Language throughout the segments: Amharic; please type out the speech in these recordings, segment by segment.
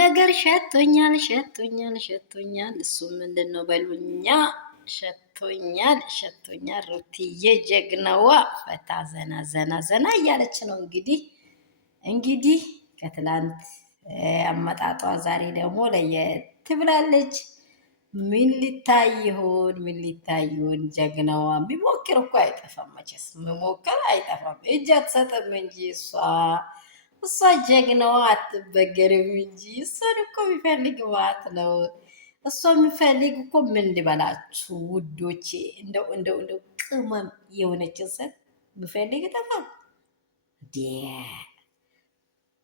ነገር ሸቶኛል። እሱ ምንድነው በሉኛ? ሸቶኛል። ሩትዬ ጀግናዋ ፈታ ዘና እያለች ነው እንግዲህ ከትላንት አመጣጧ ዛሬ ደግሞ ለየት ብላለች። ምን ሊታይ ይሆን? ጀግናዋ ቢሞክር እኮ አይጠፋም። መቼስ መሞከር አይጠፋም። እጅ አትሰጥም እንጂ እሷ ጀግናዋ አትበገርም እንጂ እሷን እኮ የሚፈልግ ማት ነው። እሷ የሚፈልግ እኮ ምን ልበላችሁ ውዶቼ፣ እንደው ቅመም የሆነችን ሴት የሚፈልግ ጠፋል።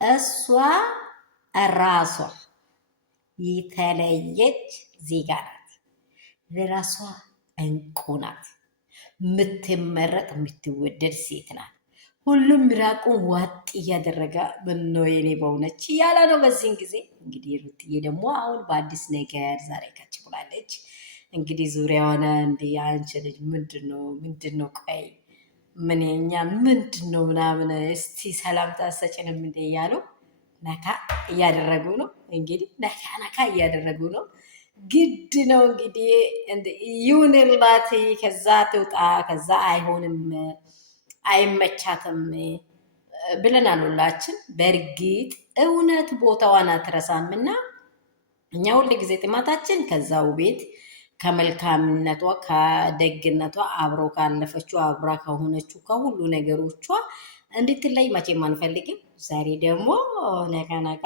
እሷ ራሷ የተለየች ዜጋ ናት። ለራሷ እንቁ ናት። የምትመረጥ የምትወደድ ሴት ናት። ሁሉም ምራቁን ዋጥ እያደረገ ምነው የኔ በሆነች እያለ ነው። በዚህን ጊዜ እንግዲህ ሩትዬ ደግሞ አሁን በአዲስ ነገር ዛሬ ከች ብላለች። እንግዲህ ዙሪያዋን እንዲ አንቺ ልጅ ምንድን ነው ቆይ ምንኛ ምንድን ነው ምናምን እስቲ ሰላምታ ሰጭንም እንደ እያሉ ነካ እያደረጉ ነው። እንግዲህ ነካ እያደረጉ ነው። ግድ ነው እንግዲህ ይሁንላት። ከዛ ትውጣ፣ ከዛ አይሆንም አይመቻትም ብለናል ሁላችን። በእርግጥ እውነት ቦታዋን አትረሳምና እኛ ሁል ጊዜ ጥማታችን ከዛው ቤት ከመልካምነቷ ከደግነቷ አብሮ ካለፈችው አብራ ከሆነችው ከሁሉ ነገሮቿ እንድትለይ መቼም አንፈልግም። ዛሬ ደግሞ ነቃ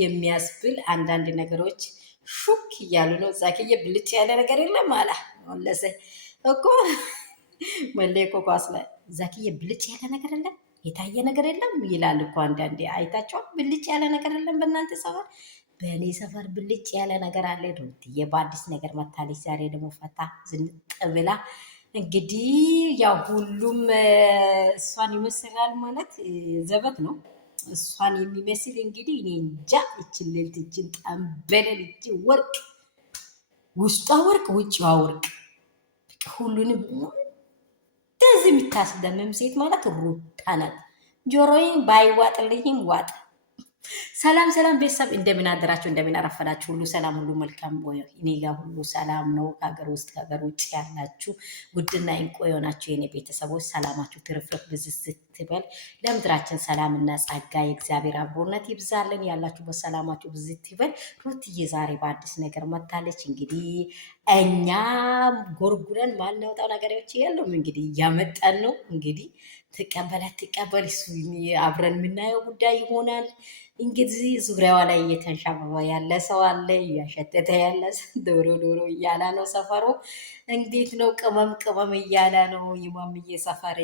የሚያስብል አንዳንድ ነገሮች ሹክ እያሉ ነው። ዛክዬ ብልጭ ያለ ነገር የለም አላ ወለሰ እኮ መሌ እኮ ኳስ ላይ ዛክዬ ብልጭ ያለ ነገር የለም የታየ ነገር የለም ይላል እኮ አንዳንዴ። አይታችኋል? ብልጭ ያለ ነገር የለም በእናንተ ሰፈር። በእኔ ሰፈር ብልጭ ያለ ነገር አለ። ሩትዬ በአዲስ ነገር መታለች። ዛሬ ደግሞ ፈታ ዝንጥ ብላ እንግዲህ ያው ሁሉም እሷን ይመስላል ማለት ዘበት ነው። እሷን የሚመስል እንግዲህ እኔ እንጃ። እችን ሌልት እችን ጠንበለል እችን ወርቅ ውስጧ ወርቅ ውጭዋ ወርቅ ሁሉንም እንደዚህ የምታስደምም ሴት ማለት ሩታ ናት። ጆሮዬን ባይዋጥልኝም ዋጥ። ሰላም ቤተሰብ እንደምን አደራችሁ? እንደምን አረፈዳችሁ? ሁሉ ሰላም፣ ሁሉ መልካም። እኔ ጋር ሁሉ ሰላም ነው። ከሀገር ውስጥ ከሀገር ውጭ ያላችሁ ውድና እንቁ የሆናችሁ የኔ ቤተሰቦች ሰላማችሁ ትርፍርፍ ብዝት ስትበል። ለምድራችን ሰላምና ጸጋ የእግዚአብሔር አብሮነት ይብዛልን። ያላችሁበት ሰላማችሁ ብዝት ይበል። ሩትዬ ዛሬ በአዲስ ነገር መታለች። እንግዲህ እኛ ጎርጉረን ማናወጣው ነገሮች የሉም። እንግዲህ እያመጣን ነው። እንግዲህ ትቀበል እሱ አብረን የምናየው ጉዳይ ይሆናል። እንግዲህ ዙሪያዋ ላይ እየተንሻበበ ያለ ሰው አለ፣ እያሸተተ ያለ ዶሮ እያለ ነው ሰፈሩ። እንዴት ነው ቅመም እያለ ነው። የማምዬ ሰፈር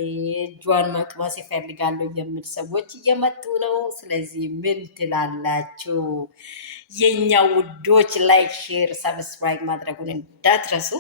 እጇን መቅመስ ይፈልጋሉ የሚል ሰዎች እየመጡ ነው። ስለዚህ ምን ትላላችሁ የኛ ውዶች? ላይክ፣ ሼር፣ ሰብስክራይብ ማድረጉን እንዳትረሱ።